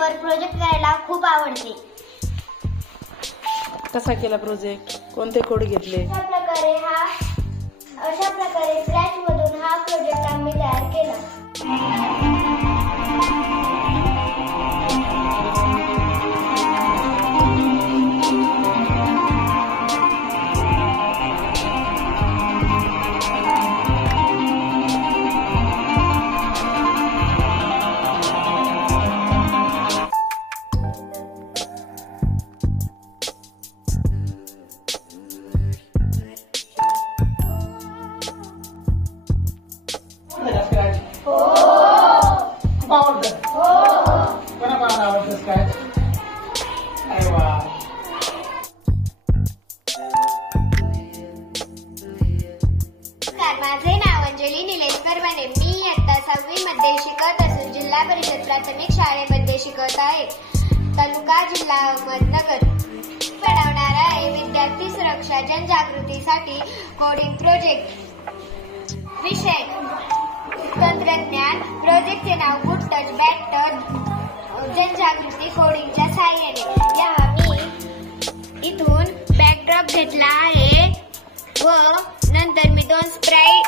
स्क्रॅचवर project करायला खूप आवडते. कसा केला प्रोजेक्ट? कोणते कोड घेतले? अशा प्रकारे स्क्रॅच मधून हा प्रोजेक्ट आम्ही तयार केला. माझे नाव अंजली निलेश करवणे. मी इयत्ता 6वी मध्ये शिकत असून जिल्हा परिषद प्राथमिक शाळेमध्ये शिकत आहे. तालुका जिल्हा अहमदनगर. पढवणार आहे विद्यार्थी सुरक्षा जनजागृतीसाठी कोडिंग प्रोजेक्ट. विषय तंत्रज्ञान. प्रोजेक्टचे नाव गुड टच बॅड टच जनजागृती कोडिंगच्या सहाय्याने. या मी इथून बॅकड्रॉप घेतला आहे व नंतर मी 2 स्प्राइट